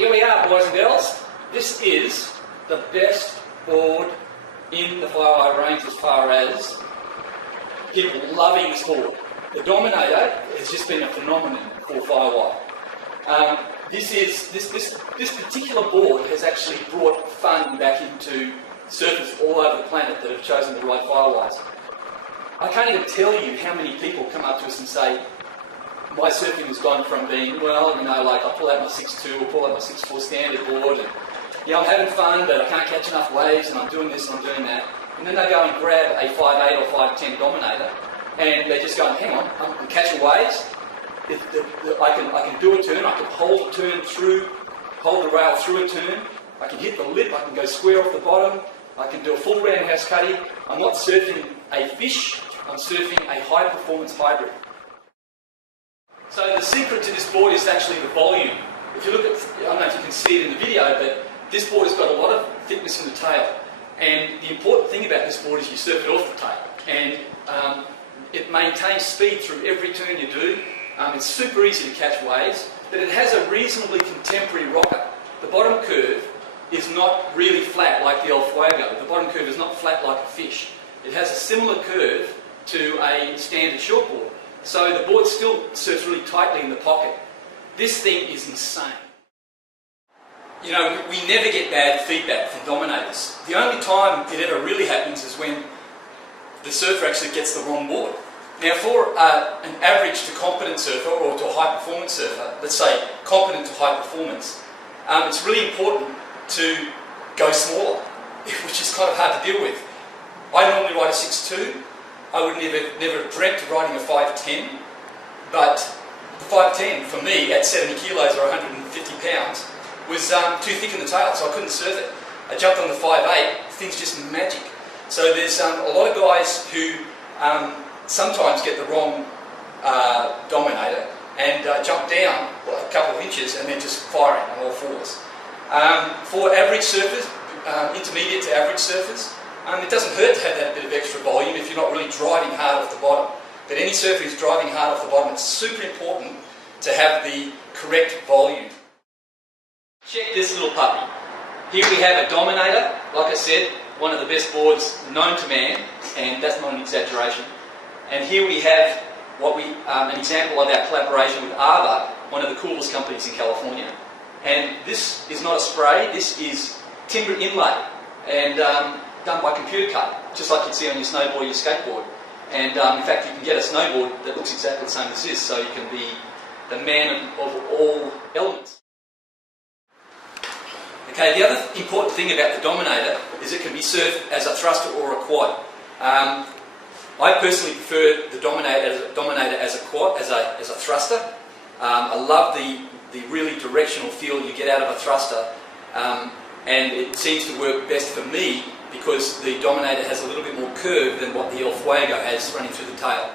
Here we are, boys and girls. This is the best board in the Firewire range as far as people loving this board. The Dominator has just been a phenomenon for Firewire. This particular board has actually brought fun back into surfers all over the planet that have chosen the right Firewires. I can't even tell you how many people come up to us and say, my surfing has gone from being, well, you know, like I pull out my 6.2 or pull out my 6.4 standard board and, yeah, I'm having fun, but I can't catch enough waves and I'm doing this and I'm doing that. And then they go and grab a 5.8 or 5.10 Dominator and they just go, hang on, I'm catching waves. I can do a turn, I can hold a turn through, hold the rail through a turn, I can hit the lip, I can go square off the bottom, I can do a full roundhouse cutty. I'm not surfing a fish, I'm surfing a high performance hybrid. So the secret to this board is actually the volume. If you look at, I don't know if you can see it in the video, but this board has got a lot of thickness in the tail. And the important thing about this board is you surf it off the tail. And it maintains speed through every turn you do. It's super easy to catch waves, but it has a reasonably contemporary rocker. The bottom curve is not really flat like the El Fuego. The bottom curve is not flat like a fish. It has a similar curve to a standard shortboard. So the board still surfs really tightly in the pocket. This thing is insane. You know, we never get bad feedback from Dominators. The only time it ever really happens is when the surfer actually gets the wrong board. Now for an average to competent surfer or to a high performance surfer, let's say competent to high performance, it's really important to go smaller, which is kind of hard to deal with. I normally ride a 6.2. I would never have dreamt of riding a 5.10, but the 5.10 for me at 70 kilos or 150 pounds was too thick in the tail, so I couldn't surf it. I jumped on the 5.8, things just magic. So there's a lot of guys who sometimes get the wrong Dominator and jump down a couple of inches and then just firing on all fours. For average surfers, intermediate to average surfers, it doesn't hurt to have that bit of extra volume if you're not really driving hard off the bottom. But any surfer who's driving hard off the bottom, it's super important to have the correct volume. Check this little puppy. Here we have a Dominator, like I said, one of the best boards known to man, and that's not an exaggeration. And here we have an example of our collaboration with Arbor, one of the coolest companies in California. And this is not a spray, this is timber inlay, and done by computer cut, just like you'd see on your snowboard or your skateboard. And in fact, you can get a snowboard that looks exactly the same as this, so you can be the man of all elements. Okay, the other important thing about the Dominator is it can be surfed as a thruster or a quad. I personally prefer the Dominator as a quad, as a thruster. I love the really directional feel you get out of a thruster, and it seems to work best for me because the Dominator has a little bit more curve than what the El Fuego has running through the tail.